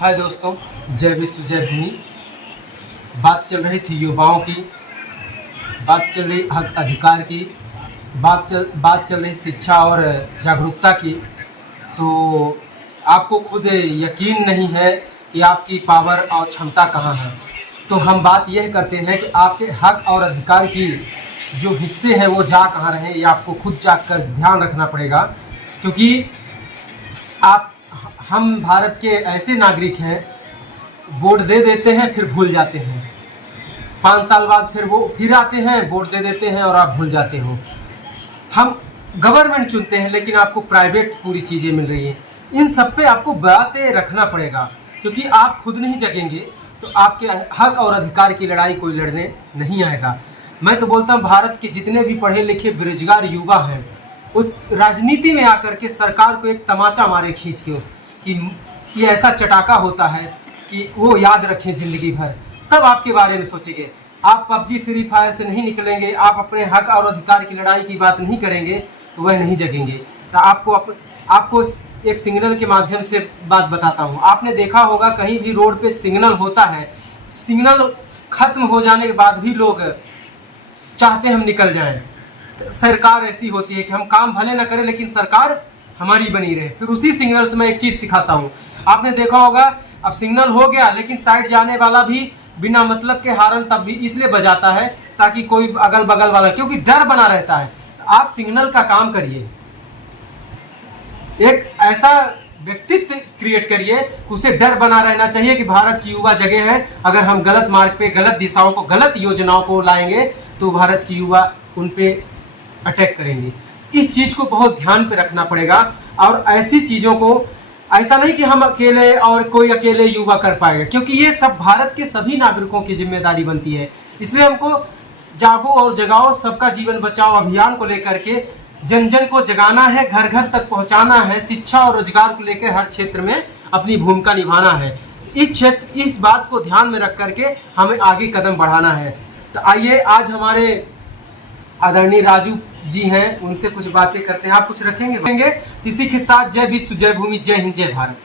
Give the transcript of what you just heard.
हाय दोस्तों, जय विश्व जय भूमि। बात चल रही थी युवाओं की, बात चल रही हक अधिकार की, बात चल रही शिक्षा और जागरूकता की। तो आपको खुद यकीन नहीं है कि आपकी पावर और क्षमता कहाँ है। तो हम बात यह करते हैं कि आपके हक और अधिकार की जो हिस्से हैं वो जा कहाँ रहे हैं, ये आपको खुद जाग कर ध्यान रखना पड़ेगा। क्योंकि हम भारत के ऐसे नागरिक हैं, वोट दे देते हैं फिर भूल जाते हैं, 5 साल बाद फिर वो फिर आते हैं, वोट दे देते हैं और आप भूल जाते हो। हम गवर्नमेंट चुनते हैं लेकिन आपको प्राइवेट पूरी चीज़ें मिल रही हैं। इन सब पे आपको बातें रखना पड़ेगा, क्योंकि आप खुद नहीं जगेंगे तो आपके हक और अधिकार की लड़ाई कोई लड़ने नहीं आएगा। मैं तो बोलता हूँ, भारत के जितने भी पढ़े लिखे बेरोजगार युवा हैं वो राजनीति में आकर के सरकार को एक तमाचा मारे खींच के कि ये ऐसा चटाका होता है कि वो याद रखें ज़िंदगी भर, तब आपके बारे में सोचेंगे। आप पबजी फ्री फायर से नहीं निकलेंगे, आप अपने हक और अधिकार की लड़ाई की बात नहीं करेंगे तो वह नहीं जगेंगे। तो आपको एक सिग्नल के माध्यम से बात बताता हूँ। आपने देखा होगा कहीं भी रोड पे सिग्नल होता है, सिग्नल खत्म हो जाने के बाद भी लोग चाहते हैं हम निकल जाएं। तो सरकार ऐसी होती है कि हम काम भले ना करें लेकिन सरकार हमारी बनी रहे। फिर उसी सिग्नल से मैं एक चीज़ सिखाता हूँ। आपने देखा होगा, अब सिग्नल हो गया लेकिन साइड जाने वाला भी बिना मतलब के हारन तब भी इसलिए बजाता है ताकि कोई अगल बगल वाला, क्योंकि डर बना रहता है। तो आप सिग्नल का काम करिए, एक ऐसा व्यक्तित्व क्रिएट करिए कि उसे डर बना रहना चाहिए कि भारत की युवा जगह है। अगर हम गलत मार्ग पे, गलत दिशाओं को, गलत योजनाओं को लाएंगे तो भारत की युवा उन पे अटैक करेंगे। इस चीज़ को बहुत ध्यान पे रखना पड़ेगा। और ऐसी चीज़ों को, ऐसा नहीं कि हम अकेले और कोई अकेले युवा कर पाएगा, क्योंकि ये सब भारत के सभी नागरिकों की जिम्मेदारी बनती है। इसलिए हमको जागो और जगाओ सबका जीवन बचाओ अभियान को लेकर के जन जन को जगाना है, घर घर तक पहुंचाना है। शिक्षा और रोजगार को लेकर हर क्षेत्र में अपनी भूमिका निभाना है। इस बात को ध्यान में रख करके हमें आगे कदम बढ़ाना है। तो आइए आज हमारे आदरणीय राजू जी हैं, उनसे कुछ बातें करते हैं। आप कुछ रखेंगे? इसी के साथ जय विश्व जय भूमि, जय हिंद, जय भारत।